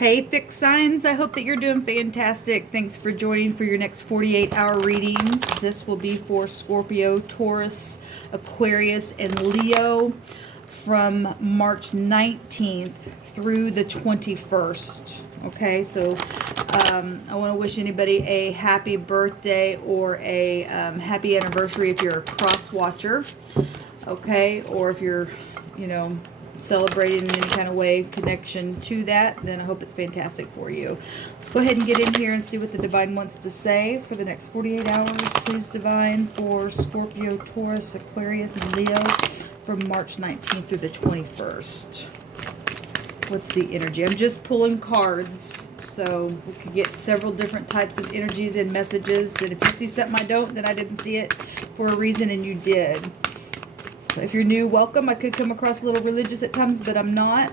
Hey, fixed signs, I hope that you're doing fantastic. Thanks for joining for your next 48-hour readings. This will be for Scorpio, Taurus, Aquarius, and Leo from March 19th through the 21st. Okay, so I want to wish anybody a happy birthday or a happy anniversary if you're a cross watcher. Okay, or if you're, celebrating in any kind of way connection to that, then I hope it's fantastic for you. Let's go ahead and get in here and see what the divine wants to say for the next 48 hours. Please, divine, for Scorpio, Taurus, Aquarius, and Leo from March 19th through the 21st. What's the energy? I'm just pulling cards, so we could get several different types of energies and messages. And if you see something I don't, then I didn't see it for a reason and you did. So if you're new, welcome. I could come across a little religious at times, but I'm not.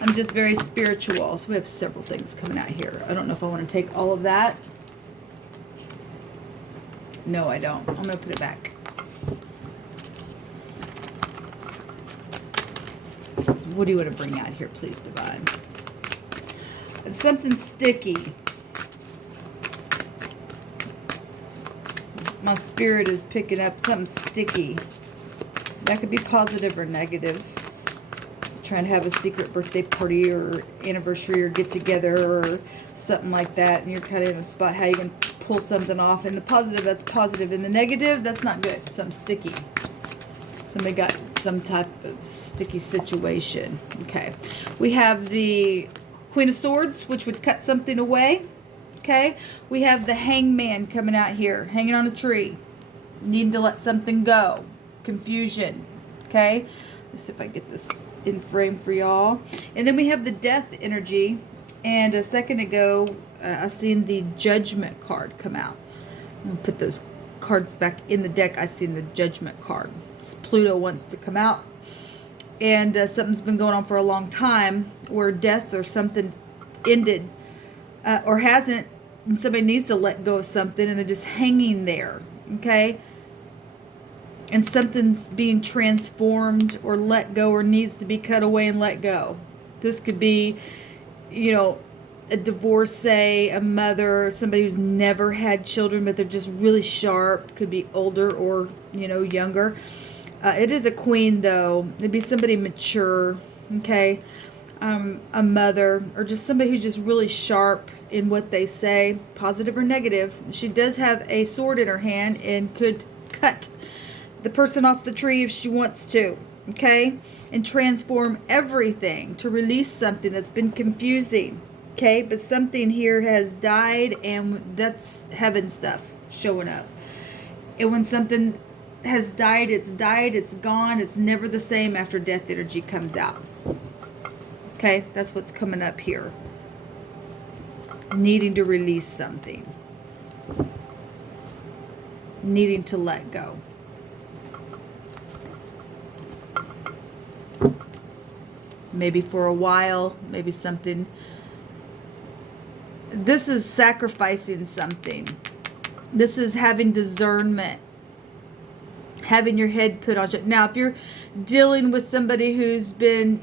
I'm just very spiritual. So we have several things coming out here. I don't know if I want to take all of that. No, I don't. I'm going to put it back. What do you want to bring out here, please, divine? It's something sticky. My spirit is picking up something sticky. That could be positive or negative. Trying to have a secret birthday party or anniversary or get together or something like that, and you're kind of in a spot how you can pull something off. In the positive, that's positive. In the negative, that's not good. Something sticky. Somebody got some type of sticky situation. Okay. We have the Queen of Swords, which would cut something away. Okay. We have the Hangman coming out here, hanging on a tree, needing to let something go. Confusion. Okay, let's see if I get this in frame for y'all. And then we have the Death energy, and a second ago I seen the Judgment card come out. I'm gonna put those cards back in the deck. I seen the Judgment card. Pluto wants to come out, and something's been going on for a long time where death or something ended or hasn't, and somebody needs to let go of something and they're just hanging there. Okay, and something's being transformed or let go or needs to be cut away and let go. This could be, a divorcee, a mother, somebody who's never had children, but they're just really sharp. Could be older or, younger. It is a queen, though. It'd be somebody mature, okay? A mother, or just somebody who's just really sharp in what they say, positive or negative. She does have a sword in her hand and could cut the person off the tree if she wants to, okay? And transform everything to release something that's been confusing, okay? But something here has died, and that's heaven stuff showing up. And when something has died, it's gone. It's never the same after death energy comes out. Okay, that's what's coming up here. Needing to release something. Needing to let go. Maybe for a while, maybe something. This is sacrificing something. This is having discernment. Having your head put on. Now, if you're dealing with somebody who's been,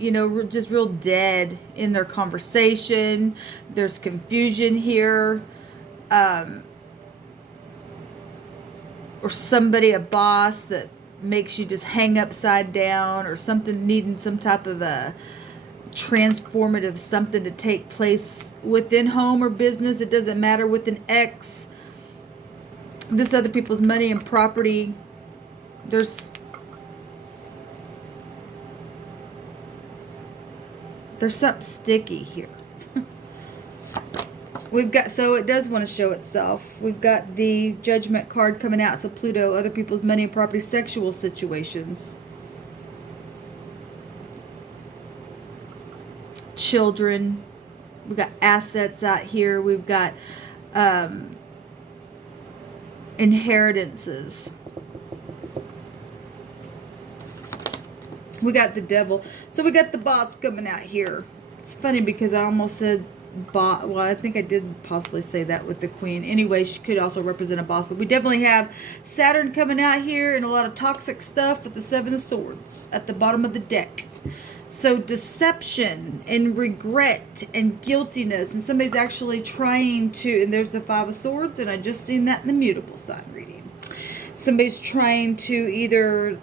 just real dead in their conversation, there's confusion here. Or somebody, a boss that makes you just hang upside down, or something needing some type of a transformative something to take place within home or business. It doesn't matter, with an ex, this other people's money and property. There's something sticky here. We've got, so it does want to show itself. We've got the Judgment card coming out. So Pluto, other people's money and property, sexual situations. Children. We've got assets out here. We've got inheritances. We got the Devil. So we got the Boss coming out here. It's funny because I almost said boss. Well, I think I did possibly say that with the Queen. Anyway, she could also represent a boss. But we definitely have Saturn coming out here and a lot of toxic stuff with the Seven of Swords at the bottom of the deck. So deception and regret and guiltiness, and somebody's actually trying to, and there's the Five of Swords, and I just seen that in the mutable sign reading. Somebody's trying to either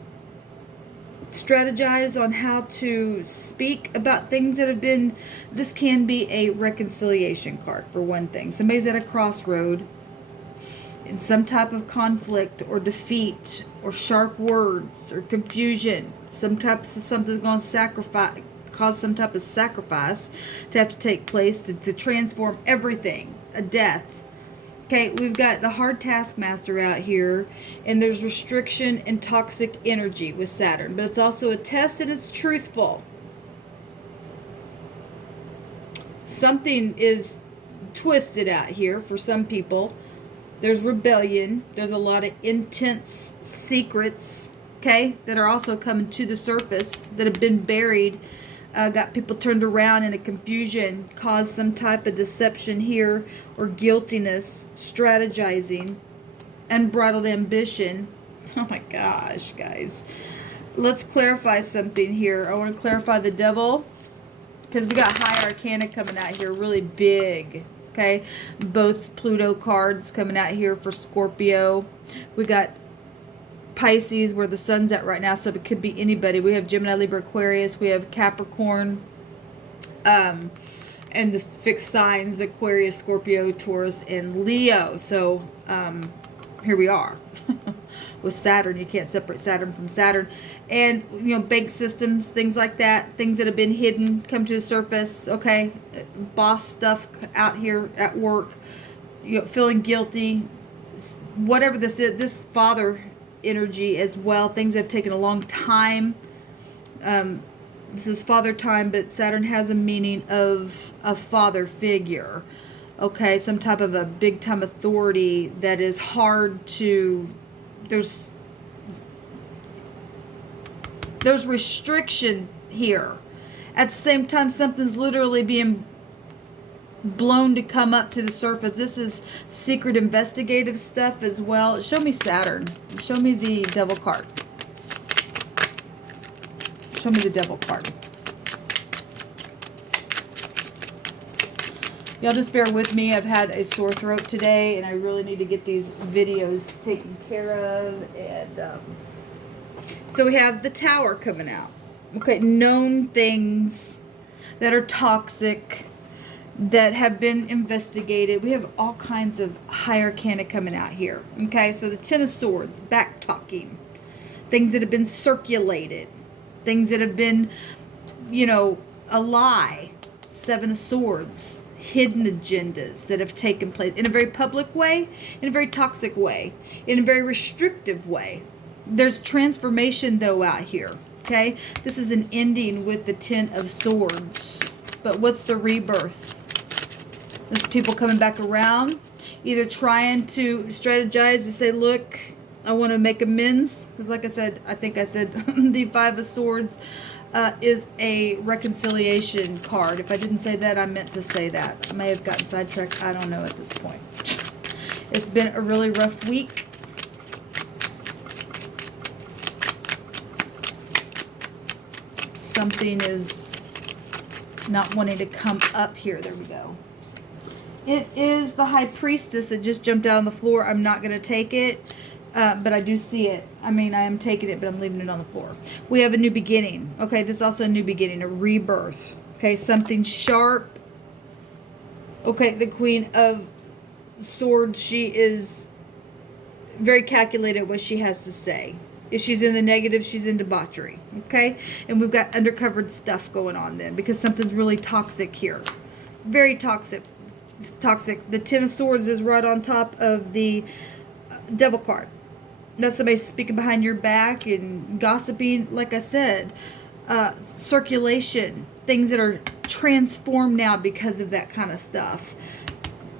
strategize on how to speak about things that have been, this can be a reconciliation card for one thing. Somebody's at a crossroad in some type of conflict or defeat or sharp words or confusion. Something's going to cause some type of sacrifice to have to take place to transform everything. A death. Okay, we've got the hard taskmaster out here, and there's restriction and toxic energy with Saturn, but it's also a test and it's truthful. Something is twisted out here for some people. There's rebellion. There's a lot of intense secrets, okay, that are also coming to the surface that have been buried. Got people turned around in a confusion, caused some type of deception here, or guiltiness, strategizing, unbridled ambition. Oh my gosh, guys. Let's clarify something here. I want to clarify the devil, because we got high arcana coming out here, really big. Okay, both Pluto cards coming out here for Scorpio. We got Pisces, where the sun's at right now, so it could be anybody. We have Gemini, Libra, Aquarius. We have Capricorn, and the fixed signs, Aquarius, Scorpio, Taurus, and Leo. So here we are. With Saturn, you can't separate Saturn from Saturn. And, you know, bank systems, things like that, things that have been hidden come to the surface. Okay, boss stuff out here at work, you know, feeling guilty, whatever this is, this father energy as well, things that have taken a long time. This is father time, but Saturn has a meaning of a father figure. Okay, some type of a big time authority that is hard to, there's restriction here. At the same time, something's literally being blown to come up to the surface. This is secret investigative stuff as well. Show me Saturn. Show me the devil card. Show me the devil card. Y'all just bear with me. I've had a sore throat today, and I really need to get these videos taken care of. And so we have the Tower coming out. Okay, known things that are toxic, that have been investigated. We have all kinds of high arcana coming out here. Okay, so the Ten of Swords, back talking, things that have been circulated, things that have been, you know, a lie. Seven of Swords, hidden agendas that have taken place in a very public way, in a very toxic way, in a very restrictive way. There's transformation though out here. Okay, this is an ending with the Ten of Swords, but what's the rebirth? There's people coming back around, either trying to strategize to say, look, I want to make amends. Because like I said, I think I said the Five of Swords is a reconciliation card. If I didn't say that, I meant to say that. I may have gotten sidetracked. I don't know at this point. It's been a really rough week. Something is not wanting to come up here. There we go. It is the High Priestess that just jumped out on the floor. I'm not going to take it, but I do see it. I mean, I am taking it, but I'm leaving it on the floor. We have a new beginning. Okay, this is also a new beginning, a rebirth. Okay, something sharp. Okay, the Queen of Swords, she is very calculated what she has to say. If she's in the negative, she's in debauchery. Okay, and we've got undercovered stuff going on then, because something's really toxic here. Very toxic. It's toxic. The Ten of Swords is right on top of the Devil card. That's somebody speaking behind your back and gossiping. Like I said, circulation, things that are transformed now because of that kind of stuff.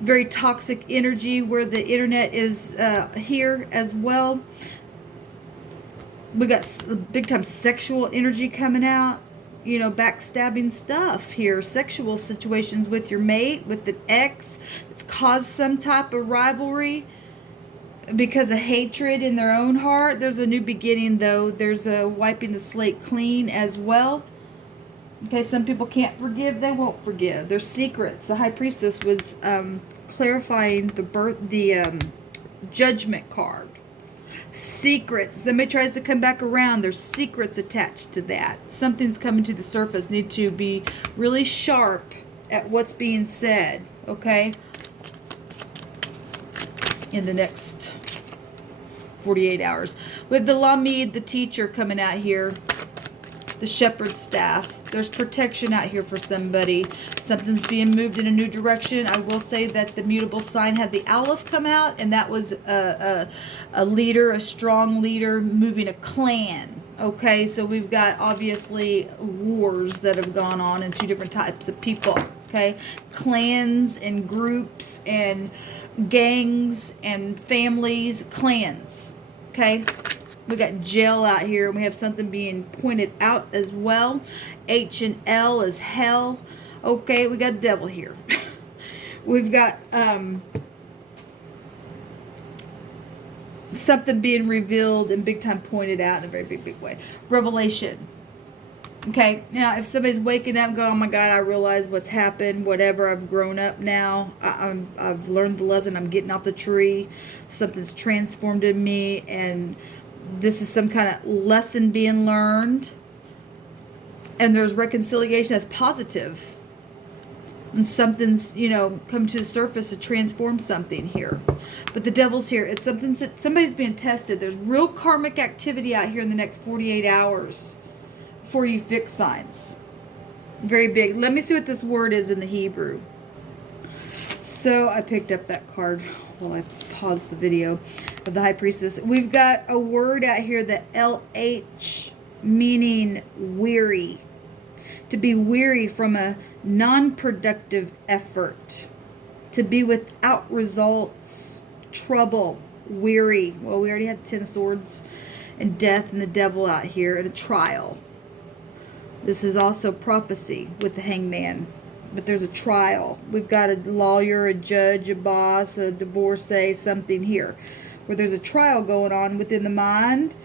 Very toxic energy where the internet is here as well. We got big time sexual energy coming out. You know, backstabbing stuff here. Sexual situations with your mate, with the ex. It's caused some type of rivalry because of hatred in their own heart. There's a new beginning, though. There's a wiping the slate clean as well. Okay, some people can't forgive, they won't forgive. There's secrets. The High Priestess was clarifying the judgment card. Secrets. Somebody tries to come back around, there's secrets attached to that. Something's coming to the surface. Need to be really sharp at what's being said, okay? In the next 48 hours. We have the Lamid, the teacher, coming out here. The shepherd staff. There's protection out here for somebody. Something's being moved in a new direction. I will say that the mutable sign had the Aleph come out, and that was a leader, a strong leader moving a clan. Okay, so we've got obviously wars that have gone on in two different types of people. Okay, clans and groups and gangs and families, clans. Okay. We got jail out here, and we have something being pointed out as well. H and L is hell. Okay, we got devil here. We've got something being revealed and big time pointed out in a very big way. Revelation. Okay, now if somebody's waking up and going, oh my God, I realize what's happened, whatever, I've grown up now, I've learned the lesson, I'm getting off the tree, something's transformed in me, and this is some kind of lesson being learned, and there's reconciliation as positive, and something's, you know, come to the surface to transform something here. But the devil's here. It's something, somebody's being tested. There's real karmic activity out here in the next 48 hours for you fixed signs. Very big. Let me see what this word is in the Hebrew. So I picked up that card while I paused the video of the High Priestess. We've got a word out here, the LH, meaning weary. To be weary from a non-productive effort. To be without results. Trouble. Weary. Well, we already had the Ten of Swords and death and the devil out here, and a trial. This is also prophecy with the Hangman. But there's a trial. We've got a lawyer, a judge, a boss, a divorcee, something here. Where there's a trial going on within the mind,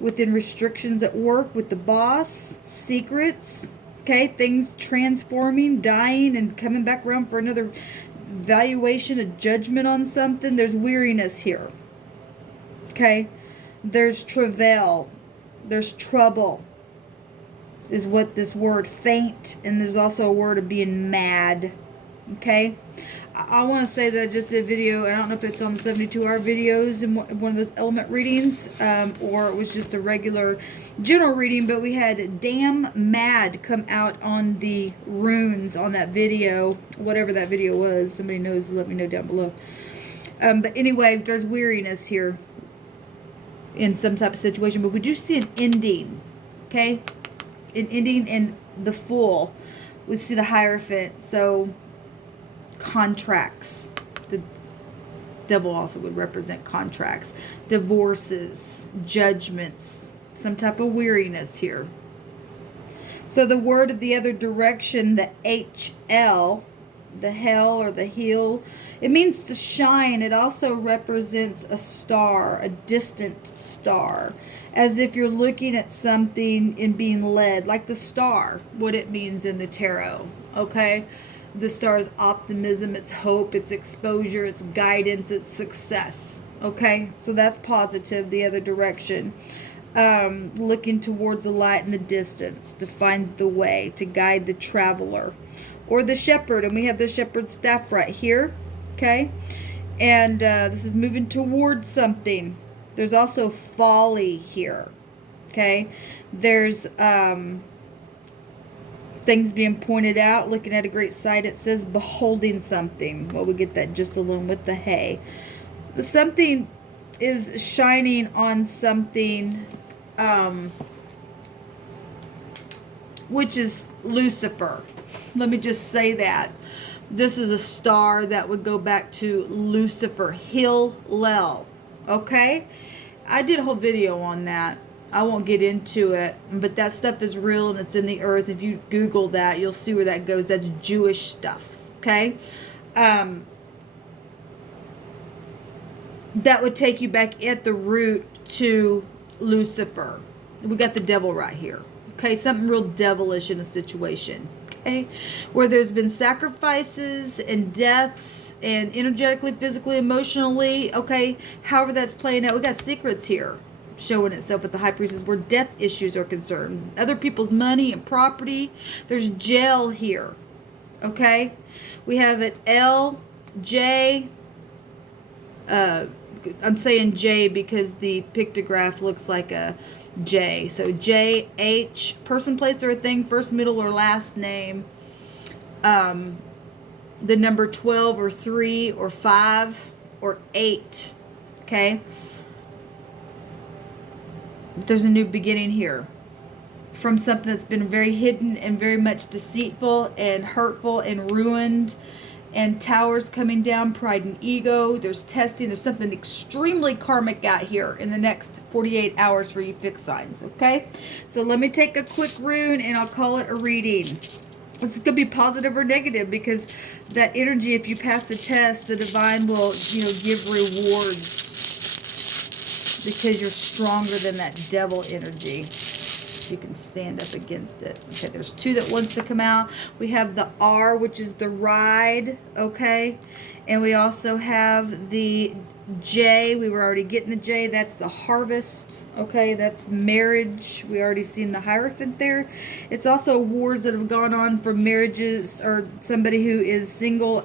within restrictions at work, with the boss, secrets, okay, things transforming, dying, and coming back around for another valuation, a judgment on something. There's weariness here. Okay? There's travail. There's trouble. Is what this word, faint, and there's also a word of being mad. Okay, I want to say that I just did a video. I don't know if it's on the 72-hour videos in one of those element readings, or it was just a regular general reading, but we had damn mad come out on the runes on that video, whatever that video was. Somebody knows, let me know down below. But anyway, there's weariness here in some type of situation, but we do see an ending. Okay, an ending in the Fool. We see the Hierophant. So contracts. The devil also would represent contracts, divorces, judgments, some type of weariness here. So the word of the other direction, the HL, the hell or the heel, it means to shine. It also represents a star, a distant star, as if you're looking at something and being led, like the star, what it means in the tarot. Okay, the star is optimism, it's hope, it's exposure, it's guidance, it's success. Okay, so that's positive. The other direction, looking towards a light in the distance to find the way, to guide the traveler. Or the shepherd, and we have the shepherd's staff right here. Okay, and this is moving towards something. There's also folly here. Okay, there's things being pointed out, looking at a great sight. It says beholding something. Well, we get that just alone with the hay. The something is shining on something, which is Lucifer. Let me just say that. This is a star that would go back to Lucifer, Hillel. Okay? I did a whole video on that. I won't get into it, but that stuff is real and it's in the earth. If you Google that, you'll see where that goes. That's Jewish stuff. Okay? That would take you back at the root to Lucifer. We got the devil right here. Okay, something real devilish in a situation. Okay, where there's been sacrifices and deaths and energetically, physically, emotionally. Okay, however that's playing out, we got secrets here showing itself with the High Priestess where death issues are concerned. Other people's money and property. There's jail here. Okay, we have it L, J. I'm saying J because the pictograph looks like a J. So J, H, person, place, or a thing, first, middle, or last name. The number 12 or 3 or 5 or 8. Okay. There's a new beginning here from something that's been very hidden and very much deceitful and hurtful and ruined. And towers coming down, pride and ego. There's testing. There's something extremely karmic out here in the next 48 hours for you fixed signs, okay? So let me take a quick rune and I'll call it a reading. This is going to be positive or negative because that energy, if you pass the test, the divine will, give rewards because you're stronger than that devil energy. You can stand up against it. Okay, there's 2 that wants to come out. We have the R, which is the ride, okay? And we also have the J. We were already getting the J. That's the harvest, okay? That's marriage. We already seen the Hierophant there. It's also wars that have gone on for marriages or somebody who is single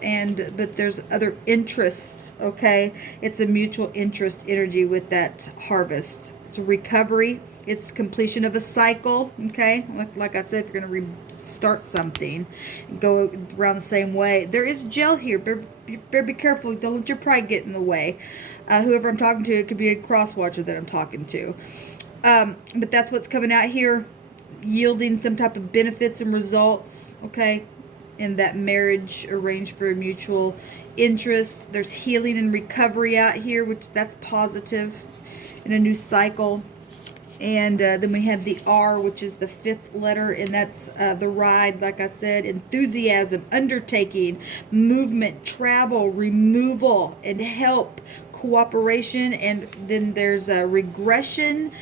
but there's other interests, okay? It's a mutual interest energy with that harvest. It's a recovery. It's completion of a cycle, okay? Like I said, if you're going to restart something, go around the same way. There is gel here. Better be careful. Don't let your pride get in the way. Whoever I'm talking to, it could be a cross-watcher that I'm talking to. But that's what's coming out here, yielding some type of benefits and results, okay? In that marriage arranged for a mutual interest. There's healing and recovery out here, which that's positive in a new cycle. And then we have the R, which is the 5th letter, and that's the ride, like I said, enthusiasm, undertaking, movement, travel, removal, and help, cooperation. And then there's regression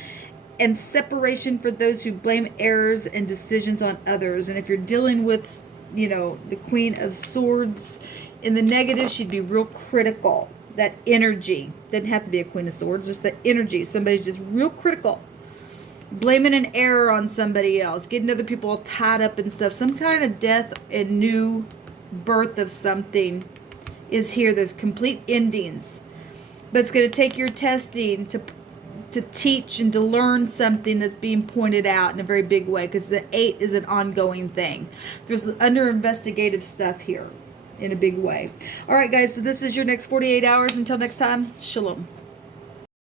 and separation for those who blame errors and decisions on others. And if you're dealing with, the Queen of Swords in the negative, she'd be real critical. That energy doesn't have to be a Queen of Swords, just the energy. Somebody's just real critical. Blaming an error on somebody else, getting other people all tied up and stuff. Some kind of death and new birth of something is here. There's complete endings. But it's going to take your testing to teach and to learn something that's being pointed out in a very big way, because the 8 is an ongoing thing. There's under investigative stuff here in a big way. All right, guys, so this is your next 48 hours. Until next time, shalom.